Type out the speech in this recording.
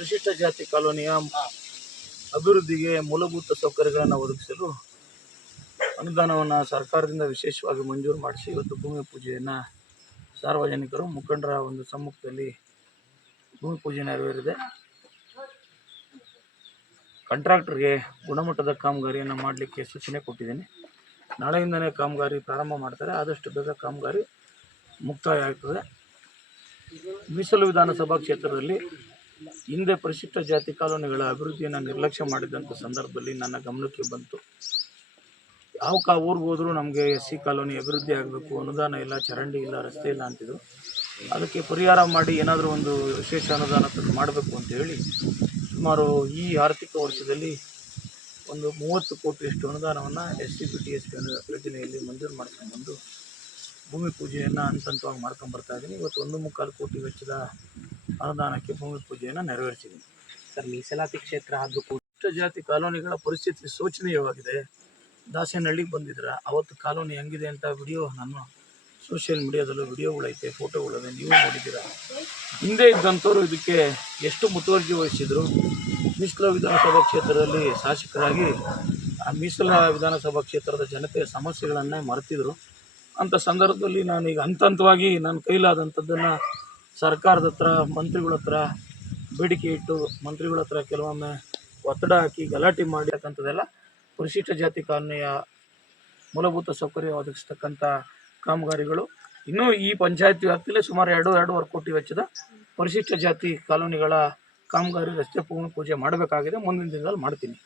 ಪರಿಶಿಷ್ಟ ಜಾತಿ ಕಾಲೋನಿಯ ಅಭಿವೃದ್ಧಿಗೆ ಮೂಲಭೂತ ಸೌಕರ್ಯಗಳನ್ನು ಒದಗಿಸಲು ಅನುದಾನವನ್ನು ಸರ್ಕಾರದಿಂದ ವಿಶೇಷವಾಗಿ ಮಂಜೂರು ಮಾಡಿಸಿ ಇವತ್ತು ಭೂಮಿ ಪೂಜೆಯನ್ನು ಸಾರ್ವಜನಿಕರು ಮುಖಂಡರ ಒಂದು ಸಮ್ಮುಖದಲ್ಲಿ ಭೂಮಿ ಪೂಜೆ ನೆರವೇರಿದೆ. ಕಾಂಟ್ರಾಕ್ಟರ್ಗೆ ಗುಣಮಟ್ಟದ ಕಾಮಗಾರಿಯನ್ನು ಮಾಡಲಿಕ್ಕೆ ಸೂಚನೆ ಕೊಟ್ಟಿದ್ದೀನಿ. ನಾಳೆಯಿಂದಲೇ ಕಾಮಗಾರಿ ಪ್ರಾರಂಭ ಮಾಡ್ತಾರೆ. ಆದಷ್ಟು ಬೇಗ ಕಾಮಗಾರಿ ಮುಕ್ತಾಯ ಆಗ್ತದೆ. ಮೀಸಲು ವಿಧಾನಸಭಾ ಕ್ಷೇತ್ರದಲ್ಲಿ ಹಿಂದೆ ಪರಿಶಿಷ್ಟ ಜಾತಿ ಕಾಲೋನಿಗಳ ಅಭಿವೃದ್ಧಿಯನ್ನು ನಿರ್ಲಕ್ಷ್ಯ ಮಾಡಿದಂಥ ಸಂದರ್ಭದಲ್ಲಿ ನನ್ನ ಗಮನಕ್ಕೆ ಬಂತು. ಯಾವ ಊರಿಗೆ ಹೋದರೂ ನಮಗೆ SC ಕಾಲೋನಿ ಅಭಿವೃದ್ಧಿ ಆಗಬೇಕು, ಅನುದಾನ ಇಲ್ಲ, ಚರಂಡಿ ಇಲ್ಲ, ರಸ್ತೆ ಇಲ್ಲ ಅಂತಿದ್ರು. ಅದಕ್ಕೆ ಪರಿಹಾರ ಮಾಡಿ ಏನಾದರೂ ಒಂದು ವಿಶೇಷ ಅನುದಾನ ಮಾಡಬೇಕು ಅಂತ ಹೇಳಿ ಸುಮಾರು ಈ ಆರ್ಥಿಕ ವರ್ಷದಲ್ಲಿ ಒಂದು 30 ಕೋಟಿಯಷ್ಟು ಅನುದಾನವನ್ನು SCPTSP ಯೋಜನೆಯಲ್ಲಿ ಮಂಜೂರು ಮಾಡಿಕೊಂಡು ಭೂಮಿ ಪೂಜೆಯನ್ನು ಹಂತವಾಗಿ ಮಾಡ್ಕೊಂಡ್ಬರ್ತಾ ಇದ್ದೀನಿ. ಇವತ್ತು 1.25 ಕೋಟಿ ವೆಚ್ಚದ ಅನುದಾನಕ್ಕೆ ಭೂಮಿ ಪೂಜೆಯನ್ನು ನೆರವೇರಿಸಿದ್ದೀನಿ. ಸರ್, ಮೀಸಲಾತಿ ಕ್ಷೇತ್ರ ಹಾಗೂ ಪರಿಶಿಷ್ಟ ಜಾತಿ ಕಾಲೋನಿಗಳ ಪರಿಸ್ಥಿತಿ ಶೋಚನೀಯವಾಗಿದೆ. ದಾಸನಹಳ್ಳಿಗೆ ಬಂದಿದ್ರೆ ಅವತ್ತು ಕಾಲೋನಿ ಹೆಂಗಿದೆ ಅಂತ ವಿಡಿಯೋ ನಾನು ಸೋಷಿಯಲ್ ಮೀಡಿಯಾದಲ್ಲೂ ವಿಡಿಯೋಗಳೈತೆ, ಫೋಟೋಗಳಿದೆ, ನೀವು ನೋಡಿದ್ದೀರಾ. ಹಿಂದೆ ಇದ್ದಂಥವ್ರು ಇದಕ್ಕೆ ಎಷ್ಟು ಮುತುವರ್ಜಿ ವಹಿಸಿದ್ರು. ಮೀಸಲ ವಿಧಾನಸಭಾ ಕ್ಷೇತ್ರದಲ್ಲಿ ಶಾಸಕರಾಗಿ ಆ ಮೀಸಲ ವಿಧಾನಸಭಾ ಕ್ಷೇತ್ರದ ಜನತೆಯ ಸಮಸ್ಯೆಗಳನ್ನೇ ಮರೆತಿದ್ರು. ಅಂಥ ಸಂದರ್ಭದಲ್ಲಿ ನಾನೀಗ ಹಂತವಾಗಿ ನನ್ನ ಕೈಲಾದಂಥದ್ದನ್ನು ಸರ್ಕಾರದ ಹತ್ರ, ಮಂತ್ರಿಗಳ ಹತ್ರ ಬೇಡಿಕೆ ಇಟ್ಟು, ಮಂತ್ರಿಗಳ ಹತ್ರ ಕೆಲವೊಮ್ಮೆ ಒತ್ತಡ ಹಾಕಿ ಗಲಾಟೆ ಮಾಡಿರ್ತಕ್ಕಂಥದ್ದೆಲ್ಲ ಪರಿಶಿಷ್ಟ ಜಾತಿ ಕಾಲೋನಿಯ ಮೂಲಭೂತ ಸೌಕರ್ಯ ಒದಗಿಸ್ತಕ್ಕಂಥ ಕಾಮಗಾರಿಗಳು. ಇನ್ನೂ ಈ ಪಂಚಾಯತಿ ವ್ಯಾಪ್ತಿಯಲ್ಲಿ ಸುಮಾರು 2-2.5 ಕೋಟಿ ವೆಚ್ಚದ ಪರಿಶಿಷ್ಟ ಜಾತಿ ಕಾಲೋನಿಗಳ ಕಾಮಗಾರಿ ರಸ್ತೆ ಭೂಮಿ ಪೂಜೆ ಮಾಡಬೇಕಾಗಿದೆ. ಮುಂದಿನ ದಿನದಲ್ಲಿ ಮಾಡ್ತೀನಿ.